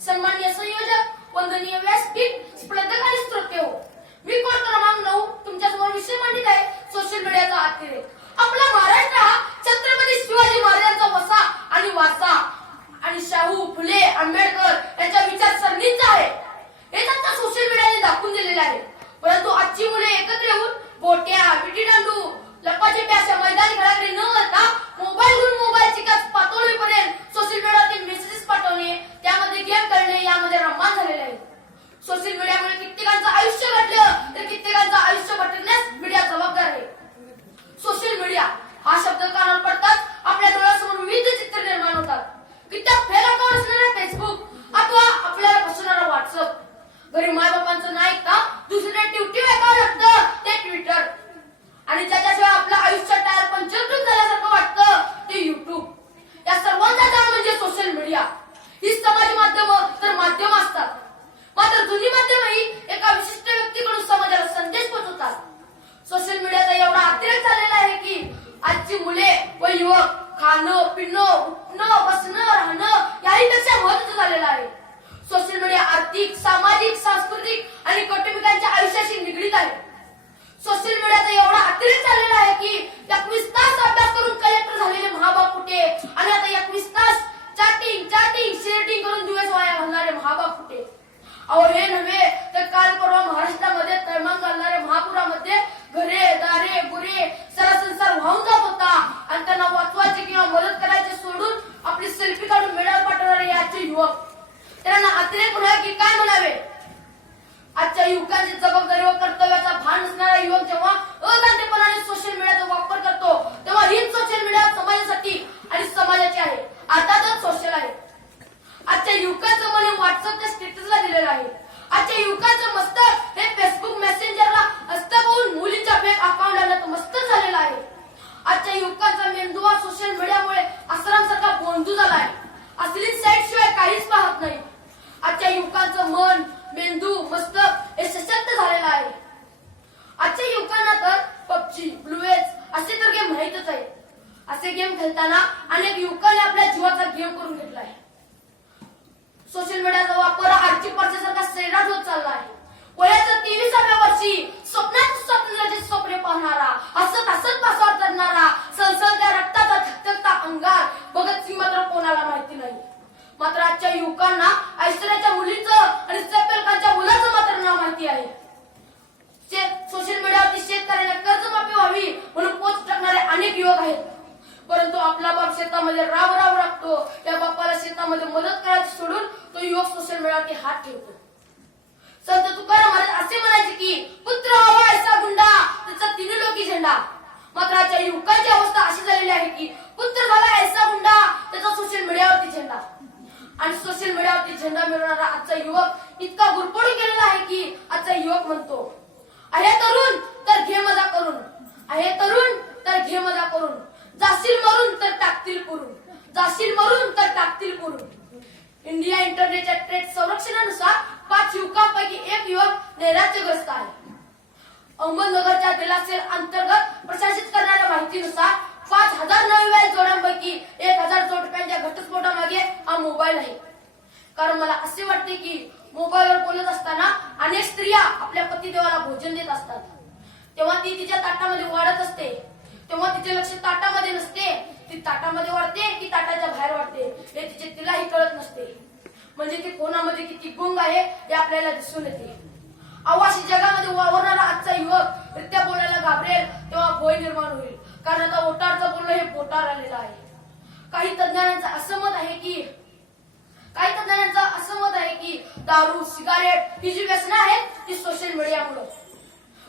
सन्माननीय संयोजक, वंदनीय व्यासपीठ, स्पर्धक आणि श्रोते हो, मी कोड क्रमांक 9 तुमच्यासमोर विषय मांडित आहे सोशल मीडियाचा अतिरेक. आपला महाराष्ट्र हा छत्रपती शिवाजी महाराजांचा वसा आणि वारसा आणि शाहू फुले आंबेडकर यांच्या विचारसरणीचा आहे. हे त्यांच्या सोशल मीडियाने दाखवून दिलेले आहे. परंतु आजची मुले एकत्र येऊन गोट्या, विटीदांडू, लपाछपी अशा मैदानी खेळाकडे न वळता मोबाईलवरून मोबाईलची पातळीपर्यंत सोशल मीडियावरती मेसेजेस पाठवणे, त्यामध्ये गेम खेळणे यामध्ये रममाण झालेले आहे. सोशल मीडियामुळे कित्येकांचं आयुष्य घडलं तर कित्येकांचं आयुष्य भटकण्यास मीडिया जबाबदार आहे. सोशल मीडिया हा शब्द कानावर पडताच आपल्या डोळ्यासमोर विविध चित्र निर्माण होतात. कित्येक फेक अकाउंट असणारा फेसबुक अथवा आपल्याला फसवणारा व्हॉट्सअप, घरी मायबापांचं नाही ऐकता दुसरे टिवटिव अकाउंट असतं ते ट्विटर, आणि ज्याच्याशिवाय आपलं आयुष्य टायर पंचर झाल्यासारखं वाटतं ते युट्यूब. या सर्वांचा जाळ म्हणजे सोशल मीडिया. ही समाज माध्यम तर माध्यम असतात, मात्र जुनी माध्यमही एका विशिष्ट व्यक्तीकडून समाजाला संदेश पोहोचवतात. सोशल मीडियाचा एवढा अतिरेक झालेला आहे की आजची मुले व युवक खाणं, पिणं, उठणं, बसणं, राहणं याहीपेक्षा महत्त्वाचं झालेलं आहे. सोशल मीडिया आर्थिक, सामाजिक, सांस्कृतिक आणि कौटुंबिकांच्या आयुष्याशी निगडीत आहे. सोशल मीडियाचा एवढा अतिरेक झालेला आहे की 21 तास अभ्यास करून कलेक्टर झालेले महाबाप कुठे, आणि आता 21 तास चॅटिंग शेअरिंग करून दिवस वाया घालणारे महाबाप कुठे. अहो हे नव्हे तर काल परवा महाराष्ट्रामध्ये तळमळ घालणाऱ्या महापुरामध्ये घरे, दारे, गुरे सारा संसार वाहून जात होता, आणि त्यांना वाचवायचे किंवा मदत करायचे सोडून आपली सेल्फी काढून मेळावर पाठवणारे याचे युवक, त्यांना अतिरेक म्हणावे की काय म्हणावे. आजच्या युवकांची जबाबदारी व कर्तव्याचा भान नसणारा युवक जेव्हा अजाणतेपणाने सोशल मीडियाचा वापर करतो तेव्हा हीच सोशल मीडिया समाजासाठी आणि समाजाची आहे, अर्थातच सोशल आहे. आजच्या युवकांचं मन व्हॉट्सअपच्या स्टेटसला दिलेलं आहे. आजच्या युवकांचं मस्तक हे फेसबुक मेसेंजरला हस्तक होऊन मुलींच्या फेक अकाउंटला मस्तक झालेलं आहे. आजच्या युवकांचा मेंदू हा सोशल मीडियामुळे आश्रमसारखा बोंधू झाला आहे. असली साईट शिवाय काहीच पाहत नाही. आजच्या युवकांचं मन, मेंदू, मस्तक हे सशक्त झालेलं आहे. आजच्या युवकांना तर पबजी, ब्लूएज असे तर गेम माहीतच आहेत. असे गेम खेळताना अनेक युवकांनी आपल्या जीवाचा गेम करून घेतला आहे. सोशल मीडियाचा वापर आर्थिक पर्सेसारखा सैराट होत चालला आहे. वयाच्या 23व्या वर्षी स्वप्नात स्वातंत्र्याचे स्वप्ने पाहणारा, हसत पासावर करणारा, सळसळत्या रक्ताचा धगधगता अंगार भगतसिंग मात्र कोणाला माहिती नाही. मात्र आजच्या युवकांना ऐश्वर्याच्या मुलीचं आणि सैफलखानच्या मुलाचं मात्र नाव माहिती आहे. सोशल मीडियावरती शेतकऱ्यांना कर्जमाफी व्हावी म्हणून पोस्ट टाकणारे अनेक युवक आहेत. परंतु आपला बाप शेतामध्ये राब राबतो, त्या बापाला शेतामध्ये मदत करायची सोडून तो युवक सोशल मीडियावरती हात ठेवतो. संत तुकाराम महाराज असे म्हणायचे की पुत्र हवा ऐसा गुंडा त्याचा तिन्ही लोकी झेंडा. मात्र आजच्या युवकांची अवस्था अशी झालेली आहे की पुत्र झाला ऐसा गुंडा त्याचा सोशल मीडियावरती झेंडा. आणि सोशल मीडियावरती झेंडा मिळवणारा आजचा युवक इतका गुरपडून गेलेला आहे की आजचा युवक म्हणतो, आहे तरुण तर घे मजा करून, आहे तरुण तर घे मजा करून, जाशील मरून तर टाकतील पुरून, जाशील मरून तर टाकतील पुरून. इंडिया इंटरनेटच्या ट्रेड संरक्षणानुसार 5 युवकांपैकी 1 युवक नैराश्यग्रस्त आहे. अहमदनगरच्या दिलासेल अंतर्गत प्रशासित करणाऱ्या माहितीनुसार 5000 नवविवाहित जोड्यांपैकी 1000 जोडप्यांच्या घटस्फोटामागे हा मोबाईल आहे. कारण मला असे वाटते की मोबाईलवर बोलत असताना अनेक स्त्रिया आपल्या पतिदेवाला भोजन देत असतात, तेव्हा ती तिच्या ताटामध्ये वाढत असते, तेव्हा तिचे लक्ष ताटामध्ये नसते. ती ताटामध्ये वाढते की ताटाच्या बाहेर वाढते हे तिलाही कळत नसते. म्हणजे ती कोणामध्ये किती गुंग आहे हे आपल्याला दिसून येते. आवासी जगामध्ये वावरणारा आजचा युवक रित्या बोलायला घाबरेल तेव्हा भय निर्माण होईल. कारण आता ओटारचं बोलणं हे पोटार आलेलं आहे. काही तज्ञांचं असं मत आहे की दारू, सिगारेट ही जी व्यसनं आहेत ती सोशल मीडियामुळे.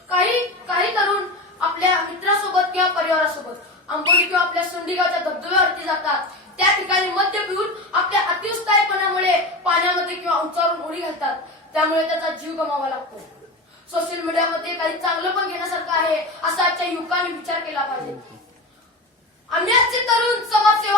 काही तरुण आपल्या मित्रासोबत किंवा परिवारासोबत आंबोली किंवा आपल्या सोंडीगावच्या धबधब्यावरती जातात. त्या ठिकाणी मद्य पिऊन आपल्या अतिउत्साहीपणामुळे पाण्यामध्ये किंवा उंचावरून उडी घालतात. त्यामुळे त्याचा जीव गमावा लागतो. सोशल मीडियामध्ये काही चांगलं पण घेण्यासारखं आहे असा आजच्या युवकांनी विचार केला पाहिजे. आम्ही आजचे तरुण समाजसेवक